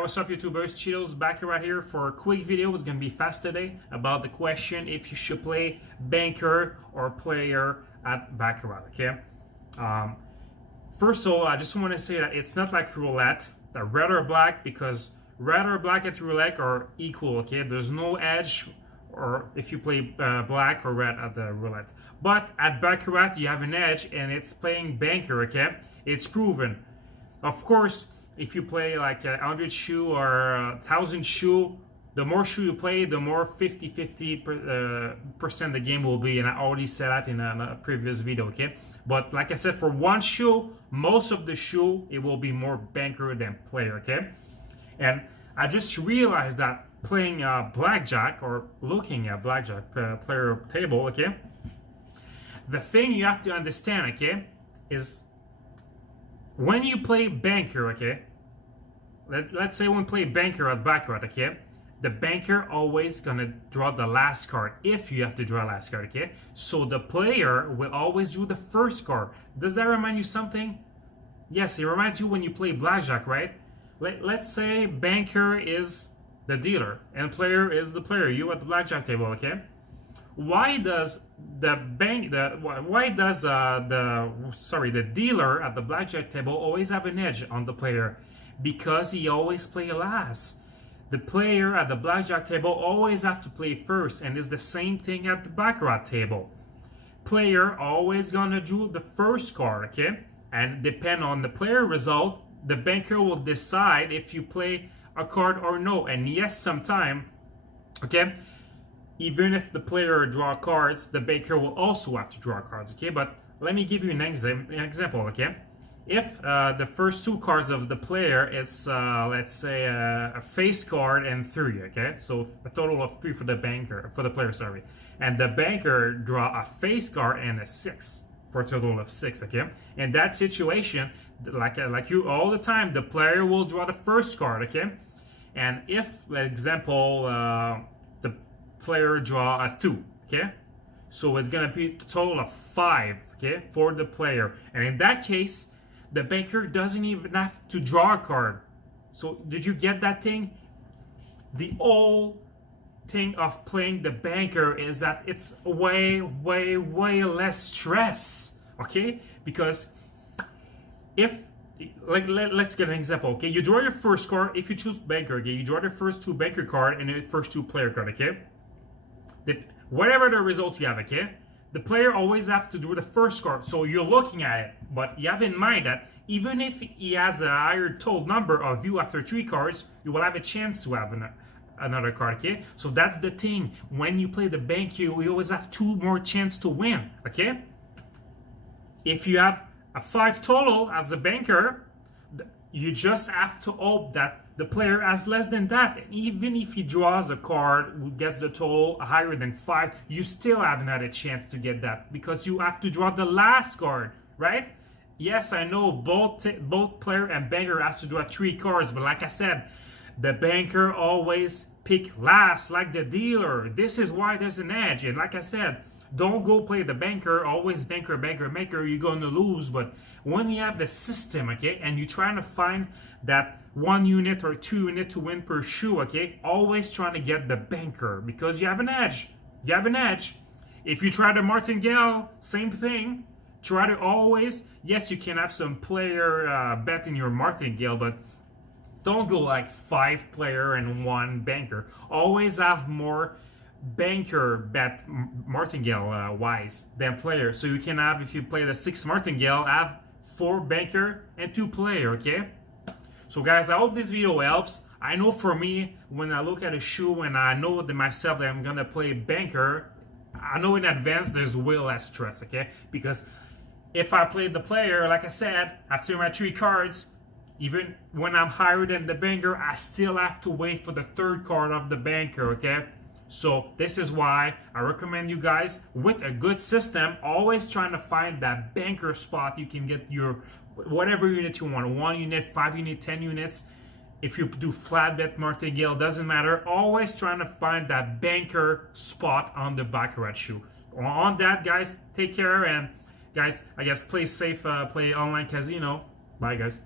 What's up, YouTubers? Cheetos Baccarat here for a quick video. It's gonna be fast today about the question if you should play banker or player at Baccarat. Okay. First of all, I just want to say that it's not like roulette, the red or black, because red or black at roulette are equal. Okay, there's no edge, or if you play black or red at the roulette. But at Baccarat, you have an edge, and it's playing banker. Okay, it's proven. Of course, if you play like 100 shoe or 1,000 shoe, the more shoe you play, the more 50% the game will be. And I already said that in a previous video, okay? But like I said, for one shoe, most of the shoe, it will be more banker than player, okay? And I just realized that playing blackjack or looking at blackjack player table, okay? The thing you have to understand, okay, is when you play banker, okay, let's say when we play banker at Baccarat, okay, the banker always gonna draw the last card if you have to draw last card, okay? So the player will always do the first card. Does that remind you something? Yes, it reminds you when you play blackjack, right? Let's say banker is the dealer and player is the player, you at the blackjack table, okay? Why does the dealer at the blackjack table always have an edge on the player? Because he always plays last. The player at the blackjack table always have to play first, and it's the same thing at the Baccarat table. Player always gonna do the first card, okay? And depend on the player result, the banker will decide if you play a card or no. And yes, sometime, okay, even if the player draw cards, the banker will also have to draw cards, okay? But let me give you an example, okay? If the first two cards of the player, it's let's say a face card and 3, okay? So a total of 3 for the player, sorry. And the banker draw a face card and a 6 for a total of 6, okay? In that situation, like you all the time, the player will draw the first card, okay? And if, for example, the player draw a 2, okay? So it's gonna be a total of 5, okay, for the player. And in that case, the banker doesn't even have to draw a card. So did you get that thing? The whole thing of playing the banker is that it's way less stress, okay? Because if, like, let's get an example, okay? You draw your first card. If you choose banker, okay, you draw the first 2 banker card and the first 2 player card, okay? Whatever the result you have, okay? The player always have to do the first card, so you're looking at it. But you have in mind that even if he has a higher total number of you after 3 cards, you will have a chance to have another card, okay? So that's the thing. When you play the banker, you always have 2 more chances to win, okay? If you have a 5 total as a banker, you just have to hope that the player has less than that. And even if he draws a card who gets the total higher than 5, you still have not a chance to get that because you have to draw the last card, right? Yes, I know both player and banker has to draw 3 cards, but like I said, the banker always pick last, like the dealer. This is why there's an edge. And like I said, don't go play the banker, always banker, you're going to lose. But when you have the system, okay, and you're trying to find that 1 unit or 2 unit to win per shoe, okay, always trying to get the banker because you have an edge. You have an edge. If you try the martingale, same thing. Try to always, yes, you can have some player bet in your martingale, but don't go like 5 player and 1 banker. Always have more banker bet martingale wise than player. So you can have, if you play the 6 martingale, have 4 banker and 2 player, okay? So guys, I hope this video helps. I know for me, when I look at a shoe and I know to myself that I'm gonna play banker, I know in advance there's way less stress, okay? Because if I play the player, like I said, after my 3 cards, even when I'm higher than the banker, I still have to wait for the 3rd card of the banker, okay? So this is why I recommend you guys, with a good system, always trying to find that banker spot. You can get your whatever unit you want, 1 unit, 5 unit, 10 units. If you do flat bet martingale, doesn't matter. Always trying to find that banker spot on the Baccarat shoe. On that, guys, take care, and guys, I guess play safe, play online casino. Bye, guys.